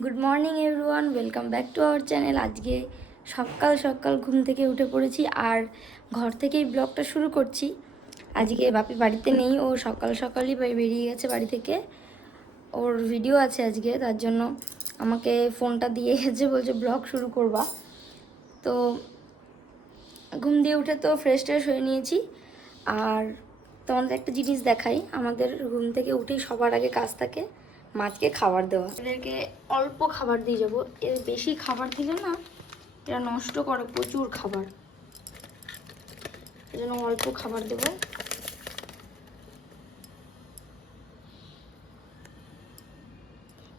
Good morning everyone welcome back to our channel আজকে সকাল সকাল ঘুম থেকে উঠে পড়েছি আর ঘর থেকেই ব্লগটা শুরু করছি। আজকে বাপি বাড়িতে নেই, ও সকাল সকালই বেরিয়ে গেছে বাড়ি থেকে। ওর ভিডিও আছে আজকে, তার জন্য আমাকে ফোনটা দিয়ে গেছে, বলছে ব্লগ শুরু করবা। তো ঘুম দিয়ে উঠে তো ফ্রেশ ট্রেশ হয়ে নিয়েছি। আর তোমাদের একটা জিনিস দেখাই, আমাদের ঘুম থেকে উঠেই সবার আগে কাজ থাকে। মাছকে খাবার দেওয়া। এদেরকে অল্প খাবার দিয়ে যাব। এর বেশি খাবার দিলে না, এরা নষ্ট করে প্রচুর খাবার। এজন্য জন্য অল্প খাবার দেবো।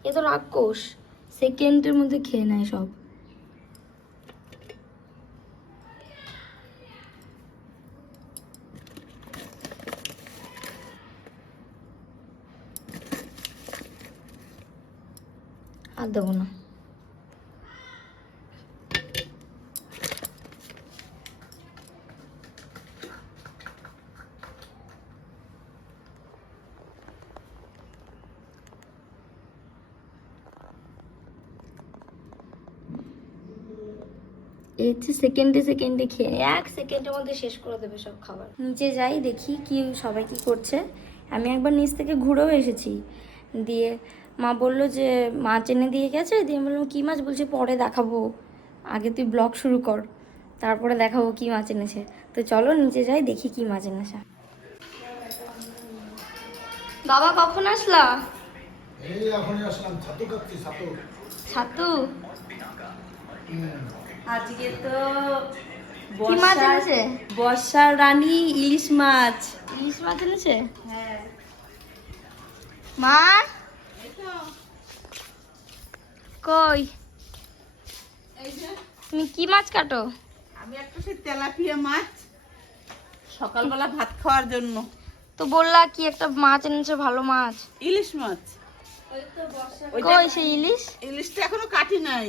এ তো রাক্ষস সেকেন্ডের মধ্যে খেয়ে নেয় সব। দেবো না। সেকেন্ডে সেকেন্ডে খেয়ে এক সেকেন্ডের মধ্যে শেষ করে দেবে সব খাবার। নিচে যাই, দেখি কি, সবাই কি করছে। আমি একবার নিচ থেকে ঘুরেও এসেছি। দিয়ে মা বলল যে মাছ এনে দিয়ে গেছে? দিয়ে আমি বললাম কী মাছ? বলছে পরে দেখাবো। আগে তুই ব্লগ শুরু কর। তারপরে দেখাবো কি মাছ এনেছে। তো চলো নিচে যাই দেখি কি মাছ এনেছে। বাবা কখন আসলা? ছাতু আজকে তো কি মাছ এনেছে? বর্ষার রানী ইলিশ মাছ। ইলিশ মাছ এনেছে? হ্যাঁ। মা? কই? তুমি কি মাছ কাটো? আমি একটা সেই তেলাপিয়া মাছ সকালবেলা ভাত খাওয়ার জন্য। তো বললা কি একটা মাছ এনেছে ভালো মাছ। ইলিশ মাছ। কই সেই ইলিশ? ইলিশটা এখনও কাটি নাই।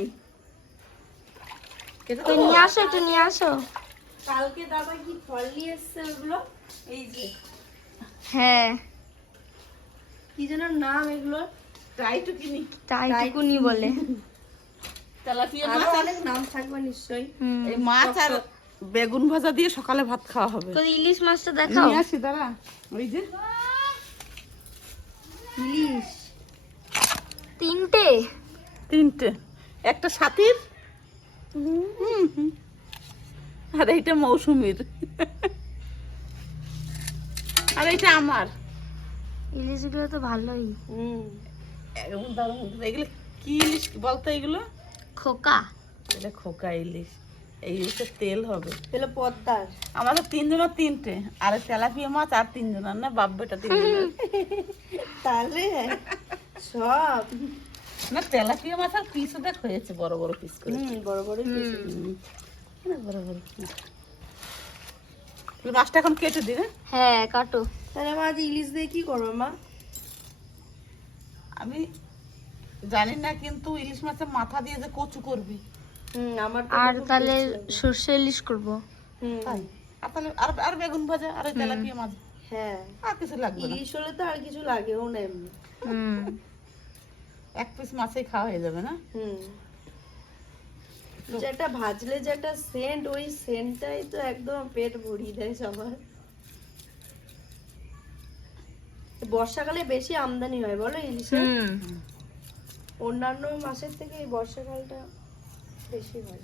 তো নিয়ে আসো একটু নিয়ে আসো। কালকে দাদা কি ফল নিয়ে এসছে ওগুলো? এই যে। হ্যাঁ। কি যেন নাম এগুলো টাইটু কিনি বলে। তেলাপিয়া মাছ? অনেক নাম থাকবে নিশ্চয়ই। এই মাছ আর বেগুন ভাজা দিয়ে সকালে ভাত খাওয়া হবে। তো ইলিশ মাছটা দেখাও। নিয়ে আসি দাঁড়া। ওই যে। ইলিশ। তিনটে? তিনটে। একটা সাথীর? আর এইটা মৌসুমীর। আর এইটা আমার। ইলিশগুলো তো ভালোই। দারুণ এগুলো কি ইলিশ বলতো এগুলো? খোকা। এটা খোকা ইলিশ। এই ইলিশের তেল হবে। এগুলো পদ্মার। আমাদের তিনজনের তিনটে। আর তেলাপিয়া মাছ আর তিনজনের না বাপ তিনজনের। তাহলে সব। না তেলাপিয়া মাছ আর পিসও দেখ হয়েছে বড় বড় পিস করে। বড় বড় piece। বড় বড় মাছটা এখন কেটে দিই হ্যাঁ? কাটো। তাহলে মা ইলিশ দিয়ে কি করব মা? আমি জানি না কিন্তু ইলিশ মাছের মাথা দিয়ে যে কচু করবি। আমার আর তাহলে সর্ষে ইলিশ করব। তাই? আর তাহলে আর আর বেগুন ভাজা আর ওই তেলাপিয়া মাছ। হ্যাঁ। আর কিছু লাগবে ইলিশ হলে তো আর কিছু লাগেও না এমনি। এক পিস মাছেই খাওয়া হয়ে যাবে না? হুম। যেটা ভাজলে যেটা সেন্ট ওই সেন্টটাই তো একদম পেট ভরিয়ে দেয় সবার। বর্ষাকালে বেশি আমদানি হয় বলো ইলিশ অন্যান্য মাসের থেকে এই বর্ষাকালটা বেশি হয়।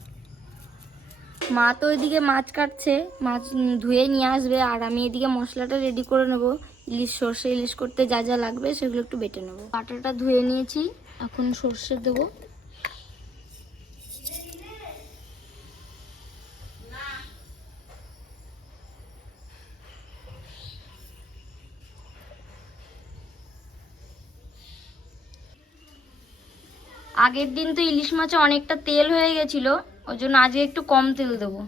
মা তো ওইদিকে মাছ কাটছে মাছ ধুয়ে নিয়ে আসবে আর আমি এদিকে মশলাটা রেডি করে নেব। ইলিশ সর্ষে ইলিশ করতে যা যা লাগবে সেগুলো একটু বেটে নেব। আটাটা ধুয়ে নিয়েছি এখন সর্ষে দেবো। আগের দিন তো ইলিশ মাছে অনেকটা তেল হয়ে গেছিল, ওই জন্য আজকে একটু কম তেল দেবো।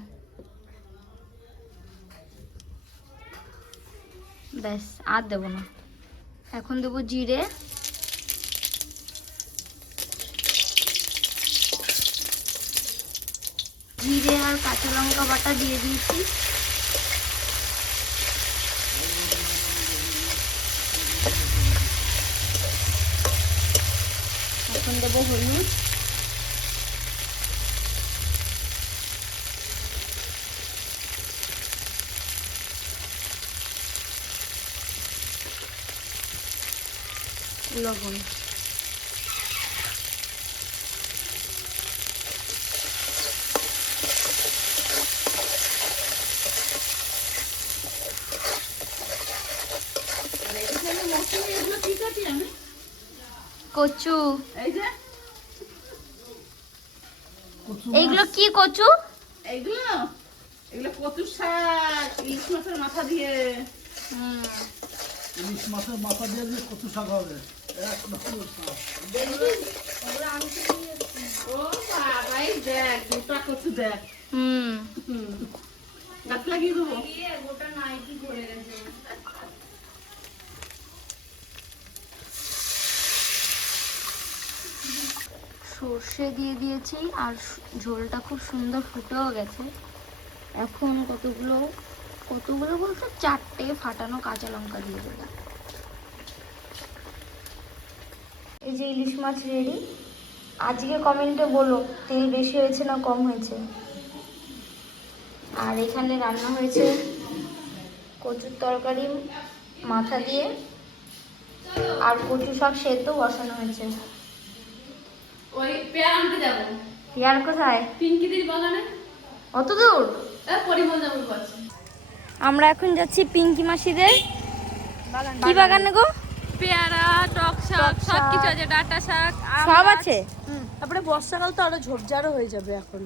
ব্যাস, আর দেবো না। এখন দেবো জিরে। জিরে আর কাঁচা লঙ্কা বাটা দিয়ে দিয়েছি। এখন দেবো হলুদ। লবণ। ঠিক আছে কচু এই যে এইগুলো কি কচু? এইগুলো এগুলো কচুর শাক ইলিশ মাছের মাথা দিয়ে। ইলিশ মাছের মাথা দিয়ে দিয়ে কচু শাক হবে এক নম্বর শাক। ও বাবাই দেখ গোটা কচু দেখ। হুম। হুম। গাছ লাগিয়ে দেবো। সর্ষে দিয়ে দিয়েছি আর ঝোলটা খুব সুন্দর ফুটেও গেছে। এখন কতগুলো কতগুলো বলতে চারটে ফাটানো কাঁচা লঙ্কা দিয়ে দেবো। এই যে ইলিশ মাছ রেডি। আজকে কমেন্টে বলো, তেল বেশি হয়েছে না কম হয়েছে? আর এখানে রান্না হয়েছে কচুর তরকারি মাথা দিয়ে। আর কচু শাক সেদ্ধ বসানো হয়েছে। ওই পেয়ার আনতে যাব। পিয়ার কোথায়? পিঙ্কিদির বাগানে। অত দূর? এ, পরিমল যাব করছে আমরা এখন যাচ্ছি পিঙ্কি মাসিদের। কি বাগানে। গো? পেয়ারা টক শাক সব কিছু আছে ডাটা শাক সব আছে? তারপরে বর্ষাকাল তো আরও ঝোপঝাড়ও হয়ে যাবে এখন।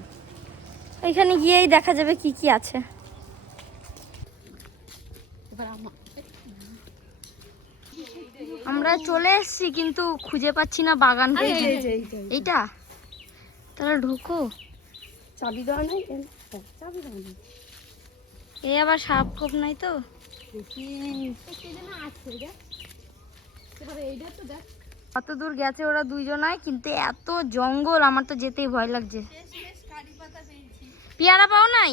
এখানে গিয়েই দেখা যাবে কি কি আছে। এবার আমার আমরা চলে এসেছি কিন্তু খুঁজে পাচ্ছি না বাগান এইটা? তাহলে ঢুকো। চাবি দেওয়া নাই? চাবি দেওয়া নেই। এ আবার সাপ খোপ নাই তো। কত দূর গেছে ওরা দুইজনায় কিন্তু এত জঙ্গল আমার তো যেতেই ভয় লাগছে। পেয়ারা পাও নাই?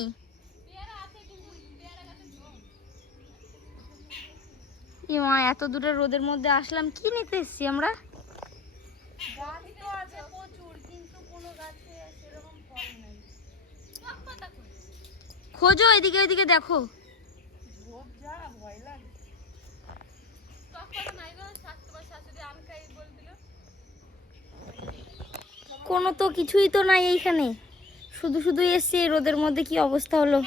এ মা, এত দূরে রোদের মধ্যে আসলাম, কি নিতে এসছি আমরা? খোঁজো এদিকে, ওইদিকে দেখো। কোনো তো কিছুই তো নাই এইখানে। শুধু শুধু এসছি রোদের মধ্যে কি অবস্থা হলো?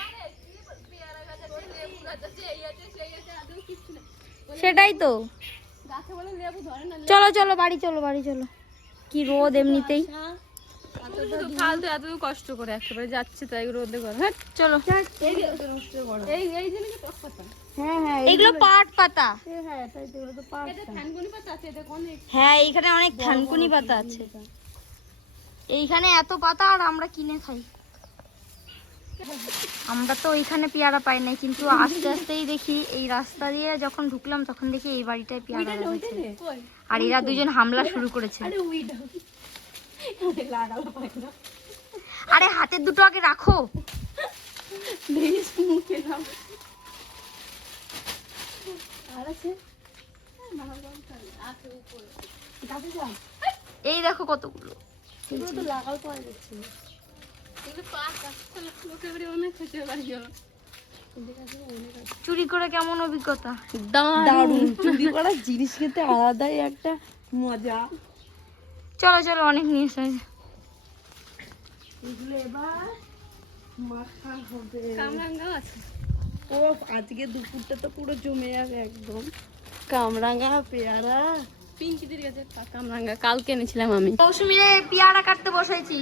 সেটাই তো। চলো চলো বাড়ি চলো বাড়ি চলো। কি রোদ এমনিতেই। ফালতু এত কষ্ট করে একেবারে যাচ্ছে তাই রোদে করে। হ্যাঁ চলো। এই এই জিনিস টক পাতা। হ্যাঁ হ্যাঁ এগুলো পাট পাতা। হ্যাঁ তাই তো এগুলো তো পাঁচ এটা থানকুনি পাতা আছে এটা অনেক। হ্যাঁ এইখানে অনেক থানকুনি পাতা আছে। এইখানে এত পাতা আর আমরা কিনে খাই। আমরা তো ওইখানে পেয়ারা পাই নাই কিন্তু আস্তে আস্তেই দেখি এই রাস্তা দিয়ে যখন ঢুকলাম তখন দেখি এই বাড়িটায় পেয়ারা রয়েছে। আর এরা দুজন হামলা শুরু করেছে। আরে হাতের দুটো আগে রাখো। এই দেখো কতগুলো। লাগাল পাওয়া যাচ্ছে চুরি করে কেমন অভিজ্ঞতা? দারুণ। চুরি করা জিনিস খেতে আলাদাই একটা মজা। চলো চলো অনেক নিয়ে এসে। এগুলো এবার মাখা হবে। কামরাঙ্গা আছে? ও আজকে দুপুরটা তো পুরো জমে যাবে একদম। কামরাঙা পেয়ারা পিঙ্কিদির কাছে কামরাঙ্গা কালকে এনেছিলাম আমি। মৌসুমিরে পেয়ারা কাটতে বসাইছি।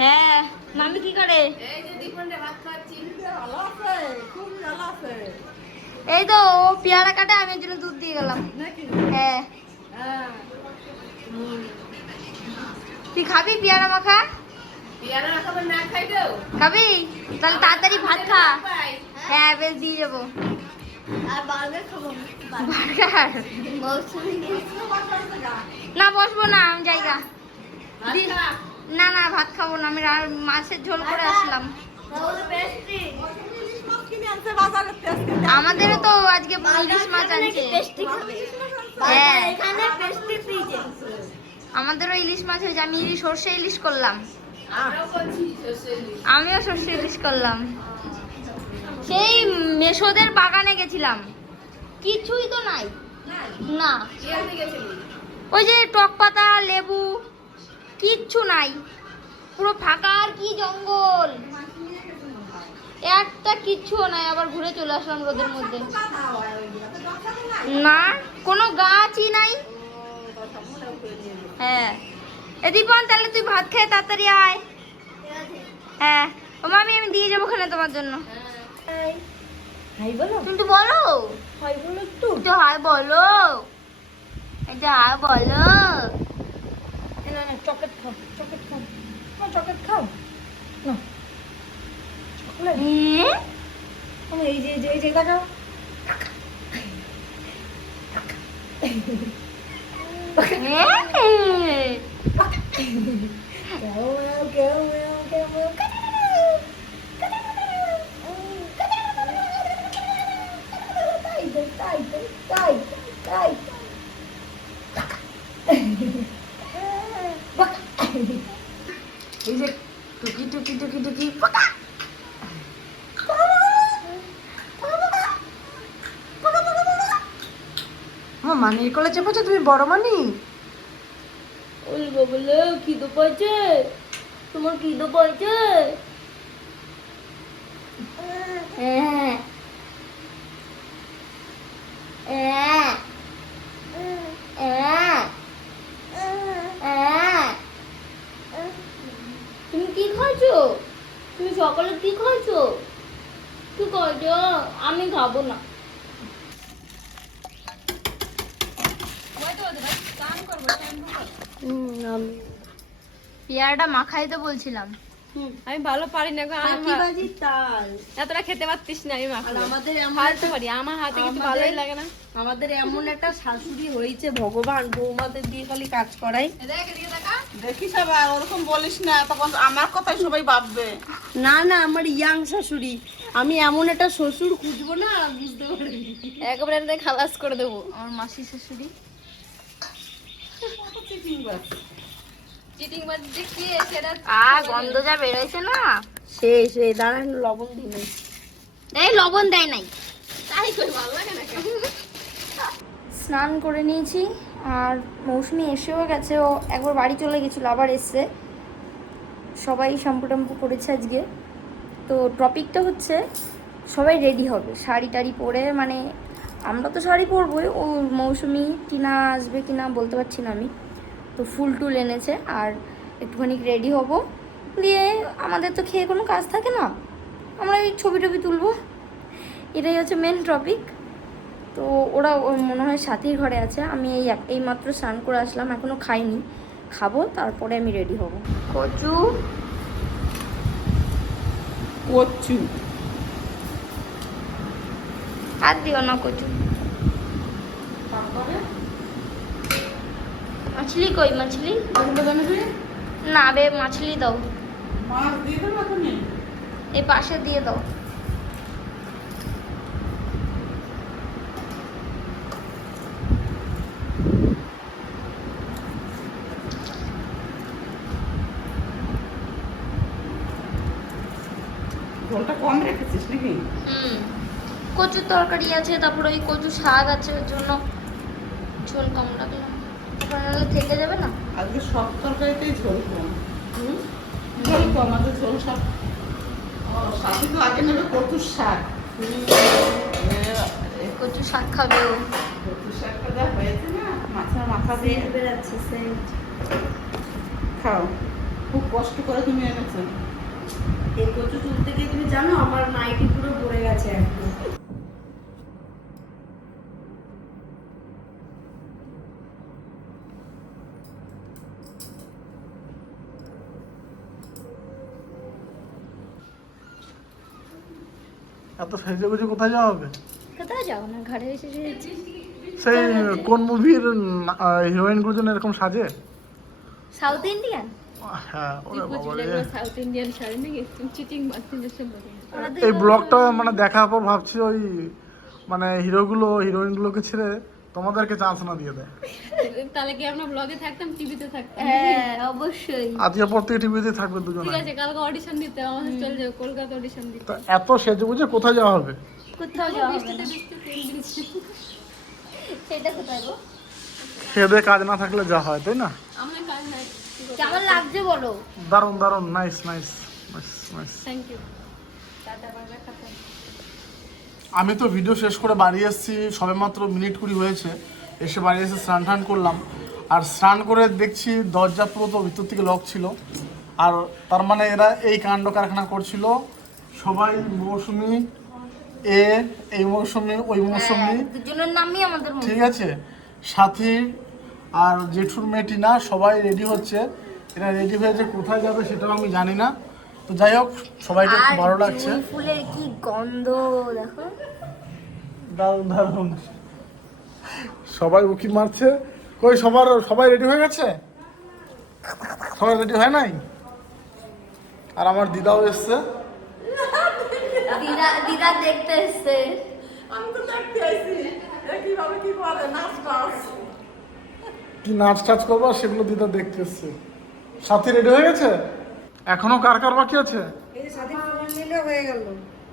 হ্যাঁ মামি কি করে? ভালো আছে খুব ভালো আছে। এই তো ও পেয়ারা কাটে আমি ওর জন্য দুধ দিয়ে গেলাম। হ্যাঁ। হ্যাঁ। তুই খাবি পেয়ারা মাখা? পেয়ারা খাবার না খাই দেও খাবি? তাহলে তাড়াতাড়ি ভাত খা। হ্যাঁ বেশ দিয়ে যাব। না বসবো না আমি জায়গা না না ভাত খাব না আমি মাছের ঝোল করে আসলাম। আমাদেরও তো আজকে ইলিশ মাছ আনছে হ্যাঁ। আমাদেরও ইলিশ মাছ হয়েছে আমি সর্ষে ইলিশ করলাম। আমিও সর্ষে ইলিশ করলাম। সেই মেসোদের বাগানে গেছিলাম। কিছুই তো নাই। না। ওই যে টক পাতা লেবু কিচ্ছু নাই। পুরো ফাঁকা আর কি জঙ্গল। একটা কিচ্ছুও নাই আবার ঘুরে চলে আসলাম রোদের মধ্যে। না কোনো গাছই নাই। হ্যাঁ। এ দীপন তাহলে তুই ভাত খেয়ে তাড়াতাড়ি আয়। হ্যাঁ। ও মামি আমি দিয়ে যাব ওখানে তোমার জন্য। হাই বলো তুমি তো বলো হাই বলো একটু একটু হাই বলো একটু হাই বলো না না চকলেট খাও চকলেট খাও না চকলেট খাও না চকলেট হুম? এই যে এই যে এই যে দেখাও হ্যাঁ। কেউ মেও কেউ মেও কেউ মেও তাই তাই তাই তাই তাই এই যে টুকি টুকি টুকি টুকি মানির কলে চেপেছো তুমি বড় মানি ওই বলে খিদে পাইছে? তোমার তুমি কি খাইছো? তুমি সকালে কি খাইছো? কি খাইছো? আমি খাব না। পেয়ারাটা মাখাইতে বলছিলাম। আমি ভালো পারি না গো, আমি এতটা খেতে পারতিস না আমি আমাদের পারি আমার হাতে কিছু ভালোই লাগে না। আমাদের এমন একটা শাশুড়ি হয়েছে ভগবান বৌমাদের দিয়ে খালি কাজ করাই দেখিস আবার ওরকম বলিস না তখন আমার কথাই সবাই ভাববে। না না আমার ইয়াং শাশুড়ি আমি এমন একটা শ্বশুর খুঁজবো না বুঝতে পারি একেবারে খালাস করে দেবো। আমার মাসি শাশুড়ি। চিটিং বাজি যে কি সেটা আ গন্ধ যা বেরোইছে না। সেই সেই দাঁড়ান লবণ দিনে এই লবণ দেয় নাই। তাই কই ভালো লাগে না স্নান করে নিয়েছি আর মৌসুমি এসেও গেছে ও একবার বাড়ি চলে গেছিল আবার এসছে। সবাই শ্যাম্পু টাম্পু করেছে আজকে। তো টপিকটা হচ্ছে সবাই রেডি হবে শাড়ি টাড়ি পরে মানে আমরা তো শাড়ি পরবোই। ও মৌসুমি কিনা আসবে কিনা বলতে পারছি না আমি। তো ফুল টুল এনেছে আর একটুখানি রেডি হব। দিয়ে আমাদের তো খেয়ে কোনো কাজ থাকে না। আমরা এই ছবি টবি তুলবো। এটাই হচ্ছে মেন টপিক তো ওরা মনে হয় সাথীর ঘরে আছে। আমি এই এই মাত্র স্নান করে আসলাম এখনও খাইনি। খাব তারপরে আমি রেডি হব। কচু। কচু। আর দিও না কচু। মাছলি কই মাছলি? না বে মাছলি দাও। এই পাশে দিয়ে দাও। ঝোলটা কম রেখেছিস নাকি? হুম। কচুর তরকারি আছে তারপরে ওই কচু শাক আছে ওর জন্য ঝোল কম রাখলাম ওখানে থেকে যাবে না? আজকে সব তরকারিতেই ঝোল কম। ঝোল কম আজকে ঝোল সব ও, সাথে তো আগে নেবে কচুর শাক। কচু শাক খাবে ও। কচুর শাকটা যা হয়েছে না মাছের মাথা দিয়ে। বেরাচ্ছে সেন্ট। খাও। খুব কষ্ট করে তুমি এনেছো। এই কচু তুলতে গিয়ে তুমি জানো আমার নাইটি পুরো পড়ে গেছে একদম। এত সাইজে গুজে কোথায় যাওয়া হবে? কোথায় যাও না ঘরে এসে শুয়েছি সেই কোন মুভির হিরোইনগুলো যেন এরকম সাজে? South Indian? হ্যাঁ এই ব্লগটা মানে দেখার পর ভাবছি ওই মানে হিরোগুলো হিরোইনগুলোকে ছেড়ে তোমাদেরকে চান্স না দিয়ে দেয়। তাহলে কি আমরা ব্লগে থাকতাম টিভিতে থাকতাম? হ্যাঁ অবশ্যই। আজকে পর থেকে টিভিতে থাকবে দুজন। ঠিক আছে কালকে অডিশন দিতে আমাদের চলে যাবে কলকাতা অডিশন দিতে। এত সেজে বুঝে কোথায় যাওয়া হবে? কোথাও যাওয়া হবে সেটা কোথায় গো? খেয়ে কাজ না থাকলে যা হয় তাই না? আমার কাজ নাই। কেমন লাগছে বলো। দারুণ দারুণ nice nice nice nice thank you আমি তো ভিডিও শেষ করে বাড়ি এসেছি সবেমাত্র মিনিট কুড়ি হয়েছে। এসে বাড়ি এসে স্নান টান করলাম। আর স্নান করে দেখছি দরজা পুরো তো ভিতর থেকে লক ছিল। আর তার মানে এরা এই কাণ্ড কারখানা করছিল। সবাই মৌসুমি এ এই মৌসুমি ওই মৌসুমি। দুজনের নামই আমাদের ঠিক আছে? সাথী আর জেঠুর মেয়েটি না সবাই রেডি হচ্ছে। এরা রেডি হয়ে যে কোথায় যাবে সেটাও আমি জানি না। তো যাই হোক সবাইকে খুব ভালো লাগছে। ফুলের কি গন্ধ দেখো। দারুণ দারুণ। সবাই উকি মারছে। কই সবার সবাই রেডি হয়ে গেছে? সবাই রেডি হয় নাই? আর আমার দিদাও এসছে। দিদা দিদা দেখতে এসছে। আমি তো দেখতে এরা কীভাবে কি করে নাচ টাচ কি নাচ টাচ করব সেগুলো দিদা দেখতে এসছে। সাথী রেডি হয়ে গেছে? এখনও কার কার বাকি আছে? এই যে সাথে ফুল নিলে হয়ে গেল।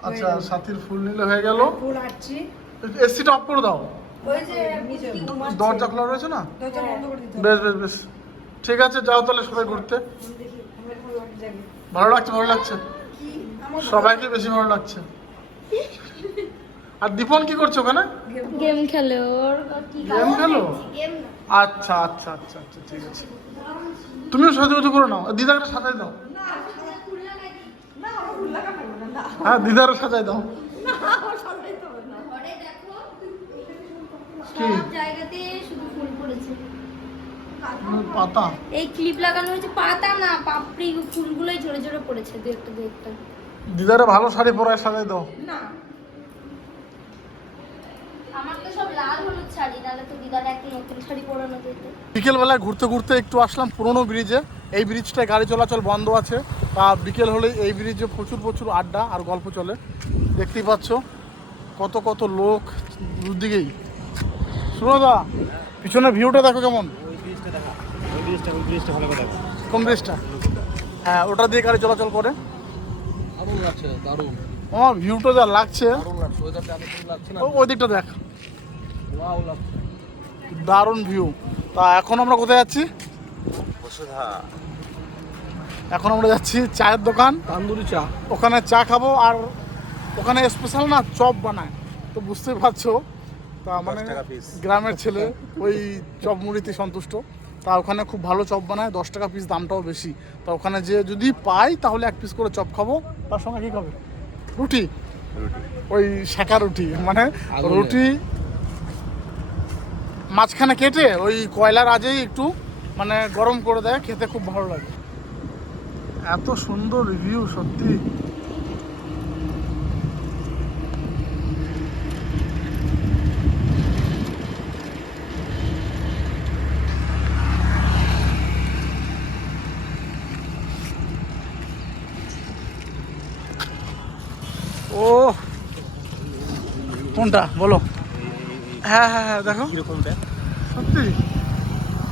আচ্ছা সাথীর ফুল নিলে হয়ে গেল। ফুল আটছি। এসিটা অফ করে দাও। দরজা খোলা রয়েছে না। বেশ বেশ বেশ। ঠিক আছে যাও তাহলে সবাই ঘুরতে। ভালো লাগছে ভালো লাগছে। সবাইকে বেশি ভালো লাগছে। আর দীপন কি করছ ওখানে? গেম খেলে। ওর গেম খেলো? আচ্ছা আচ্ছা আচ্ছা আচ্ছা ঠিক আছে। তুমিও সাজুগুজু করে নাও। দিদাকে সাজাই দাও। হ্যাঁ দিদারও সাজাই দাও। সব জায়গাতে শুধু ফুল পড়েছে। পাতা? এই ক্লিপ লাগানো হয়েছে পাতা না পাপড়ি ফুলগুলোই ঝরে ঝরে পড়েছে দু একটা দু একটা দিদারে ভালো শাড়ি পরায় সাজাই দাও। না। আমার তো সব লাল হলুদ শাড়ি নাহলে তো দিদার একটা নতুন শাড়ি পরানো যেত। বিকেলবেলায় ঘুরতে ঘুরতে একটু আসলাম পুরনো ব্রিজে এই ব্রিজটায় গাড়ি চলাচল বন্ধ আছে। তা বিকেল হলেই এই ব্রিজে প্রচুর প্রচুর আড্ডা আর গল্প চলে। দেখতেই পাচ্ছ কত কত লোক দুদিকেই। সুরদা পিছনে ভিউটা দেখো কেমন? কোন ব্রিজটা হ্যাঁ ওটা দিয়ে গাড়ি চলাচল করে। দারুণ আমার ভিউটা যা লাগছে ওই দিকটা দেখ। দারুণ ভিউ তা এখন আমরা কোথায় যাচ্ছি? এখন আমরা যাচ্ছি চায়ের দোকান। তান্দুরি চা। ওখানে চা খাব আর ওখানে স্পেশাল না চপ বানায়। তো বুঝতেই পারছ? তা মানে গ্রামের ছেলে ওই চপ মুড়িতে সন্তুষ্ট। তা ওখানে খুব ভালো চপ বানায় দশ টাকা পিস দামটাও বেশি। তা ওখানে যে যদি পাই তাহলে এক পিস করে চপ খাব। তার সঙ্গে কী খাবে? রুটি। ওই শেখা রুটি মানে। রুটি মাঝখানে কেটে ওই কয়লার আজেই একটু মানে গরম করে দেয় খেতে খুব ভালো লাগে। এত সুন্দর রিভিউ সত্যি ও কোনটা? বলো। হ্যাঁ হ্যাঁ হ্যাঁ দেখো। কিরকমটা? সত্যি?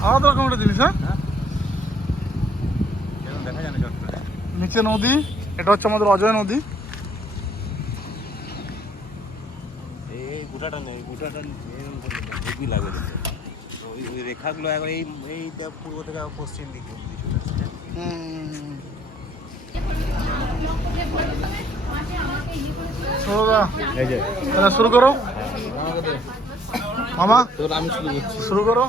আলাদা রকম একটা জিনিস হ্যাঁ? নিচে নদী এটা হচ্ছে আমাদের অজয় নদী। এই এই গোটাটা নেই গোটাটা হেভি লাগে ওই রেখাগুলো এই এই দেখ পূর্ব থেকে পশ্চিম দিকে হুম। এই যে। তাহলে শুরু করো। মামা আমি শুরু করছি। শুরু করো।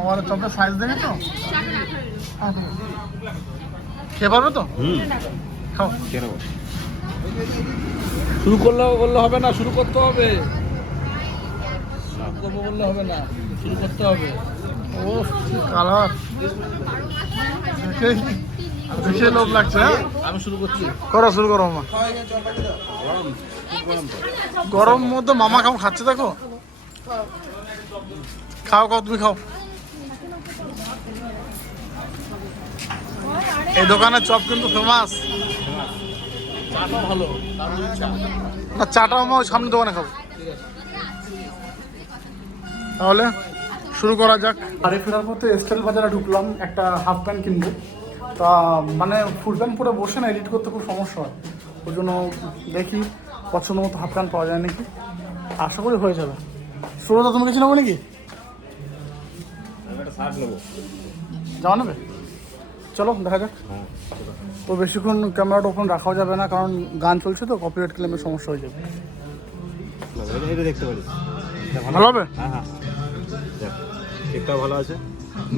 আমার চপের সাইজ দেখে তো। খেয়ে পারবে তো? হুম। খাও। কেন শুরু করলে বললে হবে না শুরু করতে হবে। করব বললে হবে না শুরু করতে হবে। ও কালার। দেখে দেখে লোভ লাগছে হ্যাঁ? আমি শুরু করছি। করো শুরু করো মামা গরম মধ্যে মামা খাও খাচ্ছে দেখো? খাও খাও তুমি খাও। এই দোকানের চপ কিন্তু ফেমাস ভালো চা। না চাটা মামা ওই সামনে দোকানে খাব। তাহলে শুরু করা যাক। বাড়ি ফেরার পথে স্টাইল বাজারে ঢুকলাম একটা হাফ প্যান্ট কিনবো। তা মানে ফুল প্যান্ট পরে বসে না এডিট করতে খুব সমস্যা হয়। ওই জন্য দেখি পছন্দ মতো হাফ প্যান্ট পাওয়া যায় নাকি? আশা করি হয়ে যাবে। সুরদা তুমি কিছু নেব নাকি? যাওয়া নেবে। চলো দেখা যাক। হ্যাঁ তো বেশিক্ষণ ক্যামেরাটা ওপেন রাখাও যাবে না কারণ গান চলছে তো কপিরাইট ক্লেমের সমস্যা হয়ে যাবে। এটা- দেখতে এটা ভালো হবে? হ্যাঁ হ্যাঁ। দেখ ভালো আছে।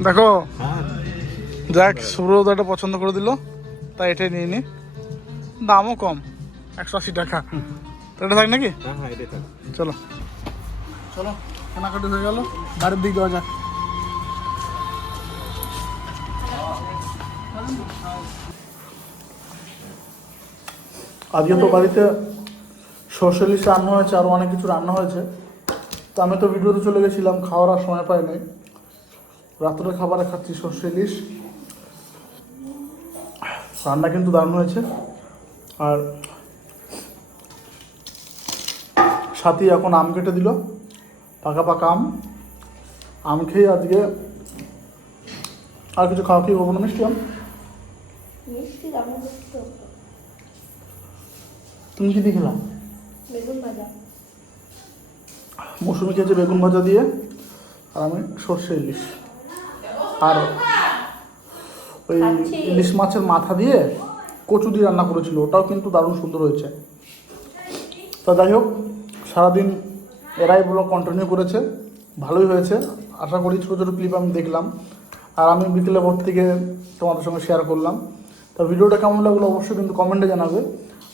দেখো। হ্যাঁ। যাক সুব্রতটা পছন্দ করে দিল তাই এটাই নিয়ে নি। দামও কম একশো আশি টাকা। তো এটা থাক নাকি? হ্যাঁ হ্যাঁ চলো। চলো কেনাকাটি হয়ে গেল বাড়ির দিক যাওয়া যাক। আজকে তো বাড়িতে সর্ষে ইলিশ রান্না হয়েছে আরও অনেক কিছু রান্না হয়েছে। তো আমি তো ভিডিওতে চলে গেছিলাম খাওয়ার আর সময় পাই নাই। রাত্রের খাবারে খাচ্ছি সর্ষে ইলিশ। রান্না কিন্তু দারুণ হয়েছে। আর সাথে এখন আম কেটে দিল পাকা পাকা আম। আম খেয়ে আজকে আর কিছু খাওয়া খেয়ে করব না মিষ্টি আম? তুমি কি দিয়ে খেলাম বেগুন ভাজা। মৌসুমি খেয়েছে বেগুন ভাজা দিয়ে আর আমি সর্ষে ইলিশ। আর ওই ইলিশ মাছের মাথা দিয়ে কচু দিয়ে রান্না করেছিল। ওটাও কিন্তু দারুণ সুন্দর হয়েছে। তা যাই হোক সারাদিন এরাই ব্লগ কন্টিনিউ করেছে। ভালোই হয়েছে। আশা করি ছোটো ছোটো ক্লিপ আমি দেখলাম। আর আমি বিকেলে ভোর থেকে তোমাদের সঙ্গে শেয়ার করলাম। তা ভিডিওটা কেমন লাগল অবশ্যই কিন্তু কমেন্টে জানাবে।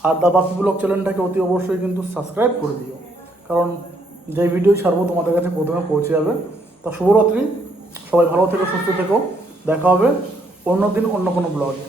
আর দা বাপি ব্লগ চ্যানেলটাকে অতি অবশ্যই কিন্তু সাবস্ক্রাইব করে দিও। কারণ যে ভিডিও ছাড়বো তোমাদের কাছে প্রথমে পৌঁছে যাবে। তা শুভরাত্রি। সবাই ভালো থেকো সুস্থ থেকো। দেখা হবে। অন্য দিন অন্য কোনো ব্লগে